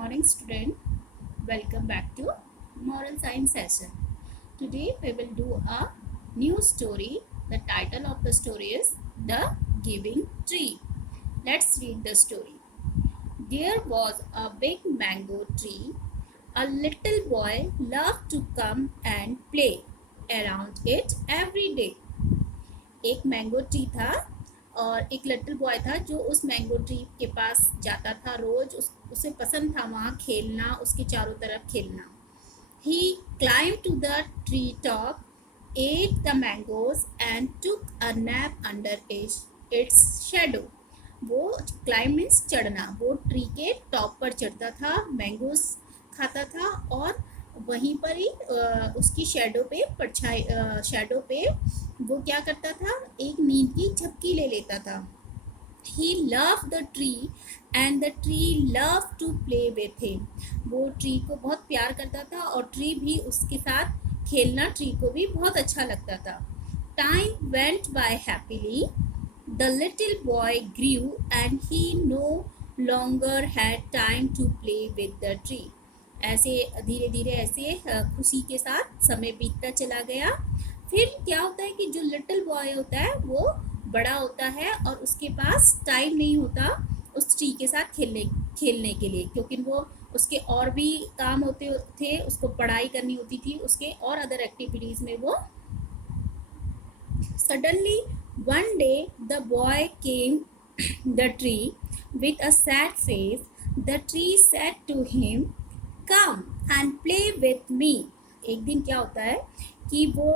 morning, student. Welcome back to Moral Science session. Today we will do a new story. The title of the story is The Giving Tree. Let's read the story. There was a big mango tree. A little boy loved to come and play around it every day. एक mango tree था और एक little boy था जो उस mango tree के पास जाता था रोज। उसे पसंद था वहाँ खेलना, उसके चारों तरफ खेलना। He climb to the tree top, ate the mangoes and took a nap under its shadow. वो क्लाइम मीन्स चढ़ना, वो ट्री के टॉप पर चढ़ता था, मैंगोस खाता था और वहीं पर ही उसकी शैडो पे वो क्या करता था, एक नींद की झपकी ले लेता था। He loved the tree and the tree loved to play with him. वो ट्री को बहुत प्यार करता था और ट्री भी उसके साथ खेलना ट्री को भी बहुत अच्छा लगता था। Time went by happily. The little boy grew and he no longer had time to play with the tree. ऐसे धीरे धीरे ऐसे खुशी के साथ समय बीतता चला गया। फिर क्या होता है कि जो लिटिल बॉय होता है वो बड़ा होता है और उसके पास टाइम नहीं होता उस ट्री के साथ खेलने के लिए, क्योंकि वो उसके और भी काम होते थे, उसको पढ़ाई करनी होती थी, उसके और अदर एक्टिविटीज़ में वो। Suddenly one day the boy came the tree with a sad face. The tree said to him, "Come and play with me." एक दिन क्या होता है कि वो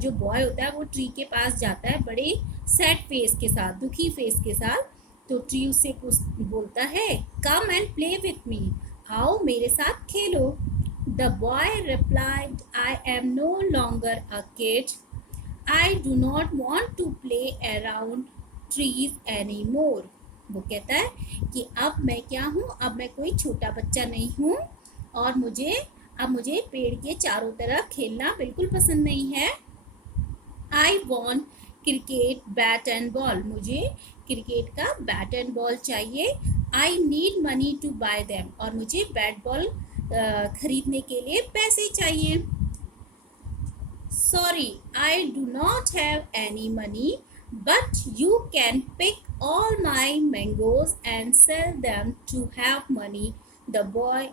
जो बॉय होता है वो ट्री के पास जाता है बड़े सैड फेस के साथ, दुखी फेस के साथ। तो ट्री उससे बोलता है, "Come and play with me." आओ मेरे साथ खेलो। The boy replied, "I am no longer a kid. I do not want to play around trees anymore." वो कहता है कि अब मैं क्या हूँ, अब मैं कोई छोटा बच्चा नहीं हूँ और मुझे पेड़ के चारों तरफ खेलना बिल्कुल पसंद नहीं है। I want cricket bat and ball, मुझे क्रिकेट का बैट एंड बॉल चाहिए। I need money to buy them, और मुझे बैट बॉल खरीदने के लिए पैसे चाहिए। Sorry, I do not have any money, but you can pick all my mangoes and sell them to have money. The boy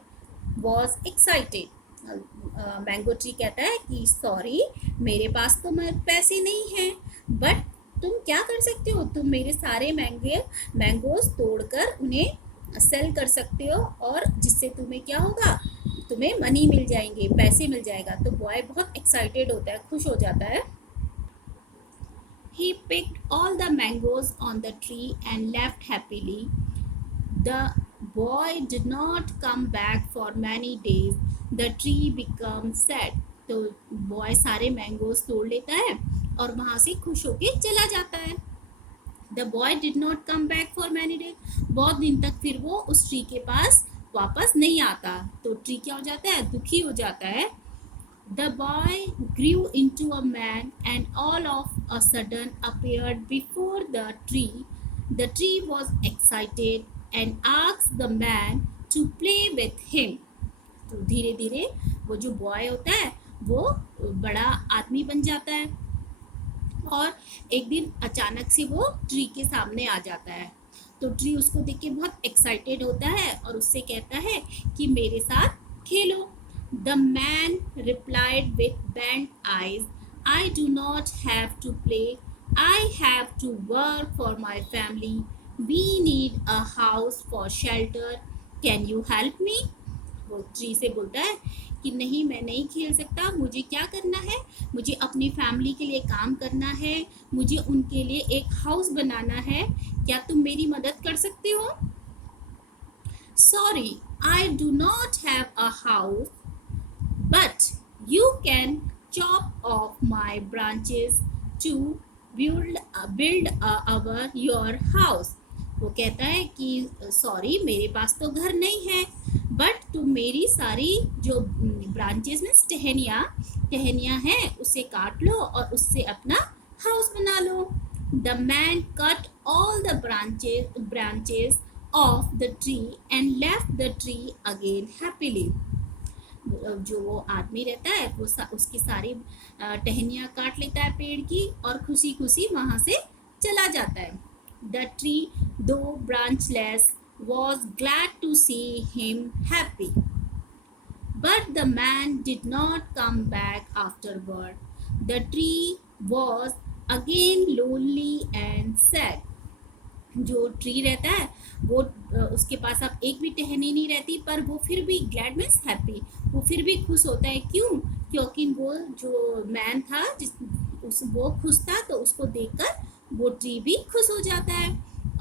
was excited. Mango tree कहता है कि सॉरी, मेरे पास तो पैसे नहीं हैं, बट तुम क्या कर सकते हो, तुम मेरे सारे मैंगोज तोड़कर उन्हें सेल कर सकते हो और जिससे तुम्हें क्या होगा, तुम्हें मनी मिल जाएंगे, पैसे मिल जाएगा। तो बॉय बहुत एक्साइटेड होता है, खुश हो जाता है। He picked all the mangoes on the tree and left happily. The boy did not come back for many days. The tree became sad. तो बॉय सारे मैंगोज तोड़ लेता है और वहाँ से खुश होके चला जाता है। The boy did not come back for many days. बहुत दिन तक फिर वो उस ट्री के पास वापस नहीं आता, तो ट्री क्या हो जाता है, दुखी हो जाता है। The boy grew into a man and all of a sudden appeared before the tree. The tree was excited and asked the man to play with him. तो धीरे धीरे वो जो बॉय होता है वो बड़ा आदमी बन जाता है और एक दिन अचानक से वो ट्री के सामने आ जाता है। तो ट्री उसको देख के बहुत एक्साइटेड होता है और उससे कहता है कि मेरे साथ खेलो। The man replied with bent eyes, "I do not have to play. I have to work for my family. We need a house for shelter. Can you help me?" वो ट्री से बोलता है कि नहीं, मैं नहीं खेल सकता, मुझे क्या करना है, मुझे अपनी फैमिली के लिए काम करना है, मुझे उनके लिए एक हाउस बनाना है, क्या तुम मेरी मदद कर सकते हो? Sorry, I do not have a house, but you can chop off my branches to build your house. वो कहता है कि सॉरी, मेरे पास तो घर नहीं है, बट तुम मेरी सारी जो ब्रांचेस में टहनियाँ हैं उसे काट लो और उससे अपना हाउस बना लो। The man cut all the branches off the tree and left the tree again happily. जो वो आदमी रहता है वो उसकी सारी टहनियाँ काट लेता है पेड़ की और खुशी खुशी वहाँ से चला जाता है. The tree, though branchless, was glad to see him happy. But the man did not come back afterward. The tree was again lonely and sad. जो ट्री रहता है वो उसके पास अब एक भी टहनी नहीं रहती, पर वो फिर भी ग्लैड मीन्स हैप्पी, वो फिर भी खुश होता है. क्यों? क्योंकि वो जो मैन था वो खुश था, तो उसको देखकर वो ट्री भी खुश हो जाता है.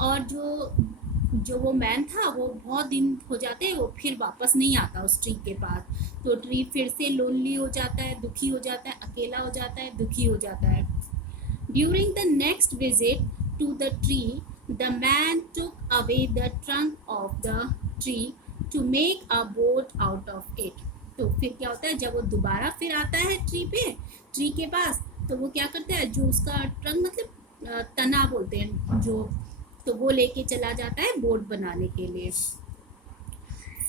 और जो वो मैन था वो बहुत दिन हो जाते हैं वो फिर वापस नहीं आता उस ट्री के पास, तो ट्री फिर से लोनली हो जाता है, दुखी हो जाता है, अकेला हो जाता है, दुखी हो जाता है. During the next visit to the tree, the man took away the trunk of the tree to make a boat out of it. तो फिर क्या होता है, जब वो दोबारा फिर आता है ट्री के पास, तो वो क्या करता है, जो उसका ट्रंक मतलब तना बोलते हैं जो, तो वो लेके चला जाता है बोट बनाने के लिए.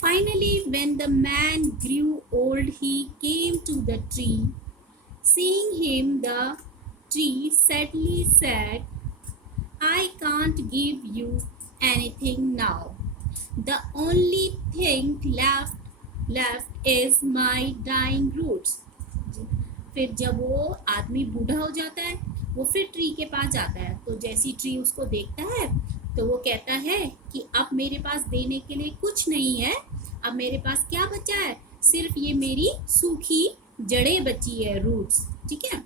Finally, when the man grew old, he came to the tree. Seeing him, the tree sadly said, I can't give you anything now. The only thing left is my dying roots. फिर जब वो आदमी बूढ़ा हो जाता है वो फिर ट्री के पास जाता है, तो जैसी ट्री उसको देखता है तो वो कहता है कि अब मेरे पास देने के लिए कुछ नहीं है, अब मेरे पास क्या बचा है, सिर्फ ये मेरी सूखी जड़ें बची है, रूट्स. ठीक है.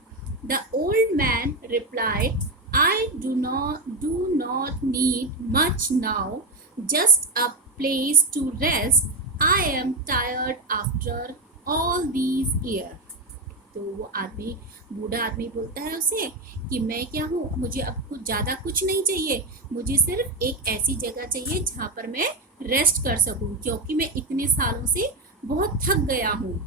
The old man replied, I do not need much now, just a place to rest. I am tired after all these years. तो वो बूढ़ा आदमी बोलता है उसे कि मैं क्या हूँ, मुझे अब कुछ ज़्यादा कुछ नहीं चाहिए, मुझे सिर्फ एक ऐसी जगह चाहिए जहाँ पर मैं रेस्ट कर सकूँ, क्योंकि मैं इतने सालों से बहुत थक गया हूँ.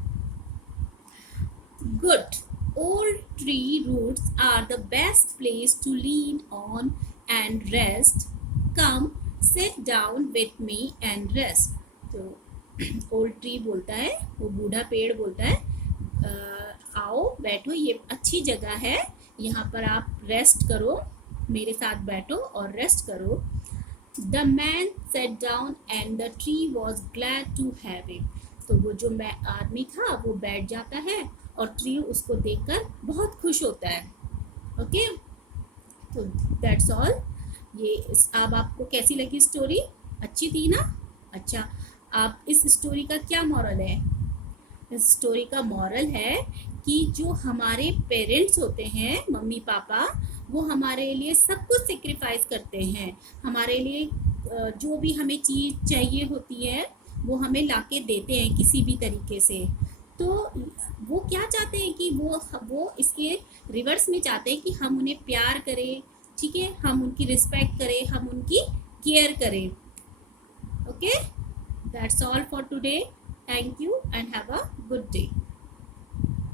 Good. Old tree roots are the best place to lean on and rest. Come, sit down with me and rest. तो ओल्ड ट्री बोलता है, वो बूढ़ा पेड़ बोलता है, आओ बैठो, ये अच्छी जगह है, यहाँ पर आप रेस्ट करो, मेरे साथ बैठो और रेस्ट करो. The man sat down and the tree was glad to have him. तो वो जो आदमी था वो बैठ जाता है और ट्री उसको देखकर बहुत खुश होता है. ओके, तो दैट्स ऑल. ये अब आपको कैसी लगी स्टोरी? अच्छी थी ना? अच्छा, आप इस स्टोरी का क्या मॉरल है? इस स्टोरी का मॉरल है कि जो हमारे पेरेंट्स होते हैं, मम्मी पापा, वो हमारे लिए सब कुछ सेक्रीफाइस करते हैं, हमारे लिए जो भी हमें चीज़ चाहिए होती है वो हमें लाके देते हैं किसी भी तरीके से. तो वो क्या चाहते हैं कि वो इसके रिवर्स में चाहते हैं कि हम उन्हें प्यार करें. ठीक है, हम उनकी रिस्पेक्ट करें, हम उनकी केयर करें. Okay, that's all for today. Thank you and have a good day.